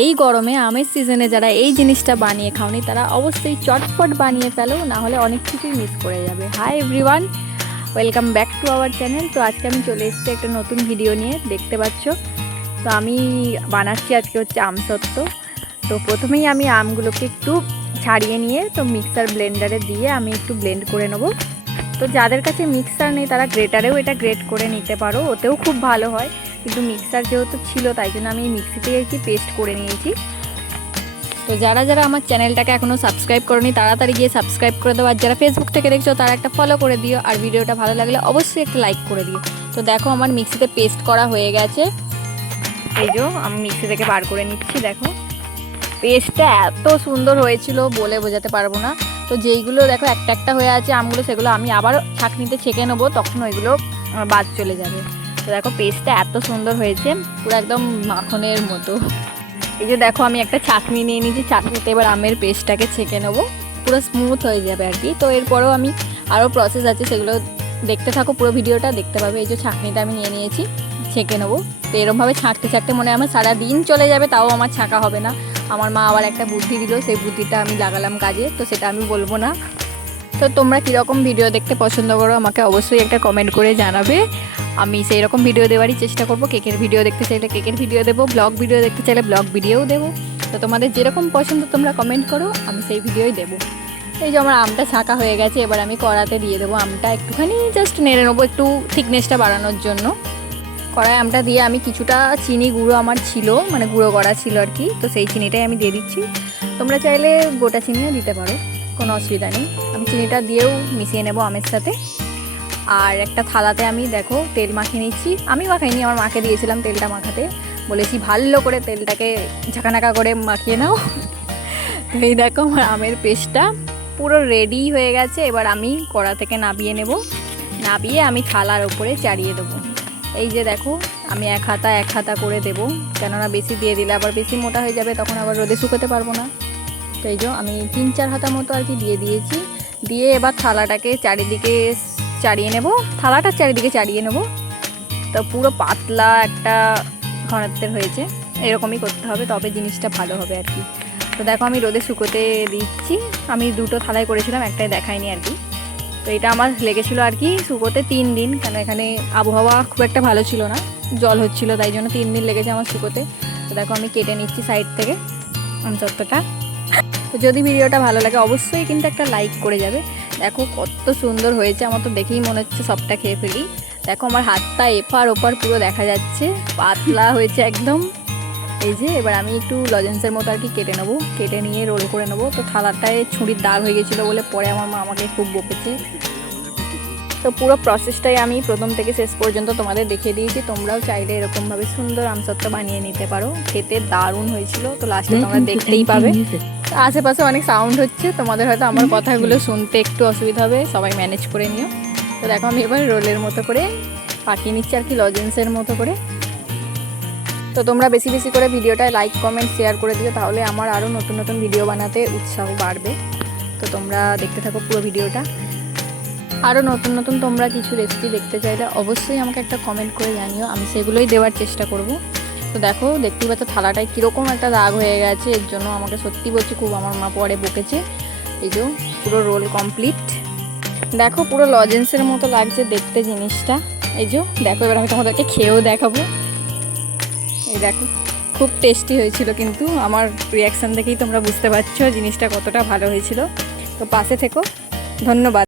এই গরমে আমের সিজনে যারা এই জিনিসটা বানিয়ে খাওনি, তারা অবশ্যই চটপট বানিয়ে ফেলো, না হলে অনেক কিছুই মিস করে যাবে। Hi everyone welcome back to our channel তো আজকে আমি চলে এসেছি একটা নতুন ভিডিও নিয়ে, দেখতে পাচ্ছ? তো আমি বানাচ্ছি আজকে হচ্ছে আমসত্ত্ব তো প্রথমেই আমি আমগুলোকে একটু ছাড়িয়ে নিয়ে, তো মিক্সার ব্লেন্ডারে দিয়ে আমি একটু ব্লেন্ড করে নেব। তো যাদের কাছে মিক্সার নেই, তারা গ্রেটারেও এটা গ্রেট করে নিতে পারো, ওতেও খুব ভালো হয়। কিন্তু মিক্সার যেহেতু ছিল তাই জন্য আমি মিক্সিতে আর কি পেস্ট করে নিয়েছি। তো যারা যারা আমার চ্যানেলটাকে এখনও সাবস্ক্রাইব করনি তাড়াতাড়ি গিয়ে সাবস্ক্রাইব করে দেবো আর যারা ফেসবুক থেকে দেখছ তারা একটা ফলো করে দিও। আর ভিডিওটা ভালো লাগলে অবশ্যই একটা লাইক করে দিও। তো দেখো আমার মিক্সিতে পেস্ট করা হয়ে গেছে। এই যে আমি মিক্সি থেকে বার করে নিচ্ছি দেখো। পেস্টটা এত সুন্দর হয়েছিল বলে বোঝাতে পারব না। তো যেইগুলো দেখো একটা একটা হয়ে আছে আমগুলো সেগুলো আমি আবার ছাঁকনিতে ছেঁকে নেব তখন ওইগুলো বাদ চলে যাবে। তো দেখো পেস্টটা এত সুন্দর হয়েছে, পুরো একদম মাখনের মতো। এই যে দেখো, আমি একটা ছাঁকনি নিয়ে নিয়েছি, চাটনিতে এবার আমের পেস্টটাকে ছেঁকে নেব। পুরো স্মুথ হয়ে যাবে আর কি। তো এরপরেও আমি আরও প্রসেস আছে, সেগুলো দেখতে থাকো, পুরো ভিডিওটা দেখতে পাবে। এই যে ছাঁকনিটা আমি নিয়ে নিয়েছি, ছেঁকে নেব। তো এরমভাবে ছাঁকতে ছাঁকতে মনে আমার সারা দিন চলে যাবে, তাও আমার ছাঁকা হবে না। আমার মা আবার একটা বুদ্ধি দিল, সেই বুদ্ধিটা আমি লাগালাম কাজে, তো সেটা আমি বলব না। তো তোমরা কীরকম ভিডিও দেখতে পছন্দ করো, আমাকে অবশ্যই একটা কমেন্ট করে জানাবে। আমি সেই রকম ভিডিও দেওয়ারই চেষ্টা করব। কেকের ভিডিও দেখতে চাইলে কেকের ভিডিও দেবো ব্লগ ভিডিও দেখতে চাইলে ব্লগ ভিডিওও দেবো। তো তোমাদের যেরকম পছন্দ তোমরা কমেন্ট করো, আমি সেই ভিডিওই দেবো। এই যে আমার আমটা ছাঁকা হয়ে গেছে, এবার আমি কড়াতে দিয়ে দেবো আমটা। একটুখানি জাস্ট নেড়ে নেব একটু থিকনেসটা বাড়ানোর জন্য। কড়াই আমটা দিয়ে আমি কিছুটা চিনি গুঁড়ো আমার ছিল মানে গুঁড়ো করা ছিল আর কি। তো সেই চিনিটাই আমি দিয়ে দিচ্ছি। তোমরা চাইলে গোটা চিনিও দিতে পারো, কোনো অসুবিধা নেই। আমি চিনিটা দিয়েও মিশিয়ে নেব আমের সাথে। আর একটা থালাতে আমি, দেখো, তেল মাখিয়ে নিচ্ছি। আমি মাখাইনি, আমার মাকে দিয়েছিলাম তেলটা মাখাতে। বলেছি, ভালো করে তেলটাকে ঝাঁকানাকা করে মাখিয়ে নাও। এই দেখো, আমার আমের পেস্টটা পুরো রেডি হয়ে গেছে। এবার আমি কড়া থেকে নাবিয়ে নেব। নাবিয়ে আমি থালার ওপরে চাড়িয়ে দেবো। এই যে দেখো, আমি এক হাতা এক হাতা করে দেবো। কেননা বেশি দিয়ে দিলে আবার বেশি মোটা হয়ে যাবে, তখন আবার রোদে শুকোতে পারব না। তো এই যে, আমি তিন, চার হাতা মতো আর কি দিয়ে দিয়েছি। দিয়ে এবার থালাটাকে চারিদিকে চাড়িয়ে নেব, থালাটা চারিদিকে চাড়িয়ে নেব। তো পুরো পাতলা একটা ঘনত্বের হয়েছে, এরকমই করতে হবে, তবে জিনিসটা ভালো হবে আর কি। তো দেখো আমি রোদে শুকোতে দিচ্ছি, আমি দুটো থালায় করেছিলাম, একটাই দেখাইনি আর কি। তো এটা আমার লেগেছিলো আর কি শুকোতে তিন দিন, কেন এখানে আবহাওয়া খুব একটা ভালো ছিল না, জল হচ্ছিল, তাই জন্য তিন দিন লেগেছে আমার শুকোতে। তো দেখো আমি কেটে নিচ্ছি সাইড থেকে আমচত্বটা তো যদি ভিডিওটা ভালো লাগে, অবশ্যই কিন্তু একটা লাইক করে যাবে। দেখো কত সুন্দর হয়েছে, আমার তো দেখেই মনে হচ্ছে সবটা খেয়ে ফেলি। দেখো আমার হাতটা এপার ওপার পুরো দেখা যাচ্ছে, পাতলা হয়েছে একদম। এই যে, এবার আমি একটু লজেন্সের মতো আর কি কেটে নেব, কেটে নিয়ে রোল করে নেব। তো থালাটায় ছুরির দাগ হয়ে গেছিল বলে পরে আমার মা আমাকে খুব বকেছে। তো পুরো প্রসেসটাই আমি প্রথম থেকে শেষ পর্যন্ত তোমাদের দেখিয়ে দিয়েছি। তোমরাও চাইলে এরকমভাবে সুন্দর আমসত্ত্ব বানিয়ে নিতে পারো। খেতে দারুণ হয়েছিল তো লাস্টে তোমরা দেখতেই পাবে। আশেপাশে অনেক সাউন্ড হচ্ছে তোমাদের হয়তো আমার কথাগুলো শুনতে একটু অসুবিধা হবে সবাই ম্যানেজ করে নিও। তো দেখো আমি এবার রোলের মতো করে পাঠিয়ে নিচ্ছি আর কি লজেন্সের মতো করে। তো তোমরা বেশি বেশি করে ভিডিওটায় লাইক কমেন্ট শেয়ার করে দিও তাহলে আমার আরও নতুন নতুন ভিডিও বানাতে উৎসাহ বাড়বে। তো তোমরা দেখতে থাকো পুরো ভিডিওটা আরও নতুন নতুন তোমরা কিছু রেসিপি দেখতে চাইলে অবশ্যই আমাকে একটা কমেন্ট করে জানিও। আমি সেগুলোই দেওয়ার চেষ্টা করব। তো দেখো, দেখতেই পাচ্ছ থালাটায় কীরকম একটা দাগ হয়ে গেছে। এর জন্য আমাকে সত্যি বলছি খুব আমার মা পরে বকেছে। এই যে পুরো রোল কমপ্লিট দেখো পুরো লজেন্সের মতো লাগছে দেখতে জিনিসটা। এই যে, দেখো এবার আমি তোমাদেরকে খেয়েও দেখাবো। এই দেখো, খুব টেস্টি হয়েছিল কিন্তু আমার রিয়াকশান দেখেই তোমরা বুঝতে পারছ জিনিসটা কতটা ভালো হয়েছিল। তো পাশে থেকো। ধন্যবাদ।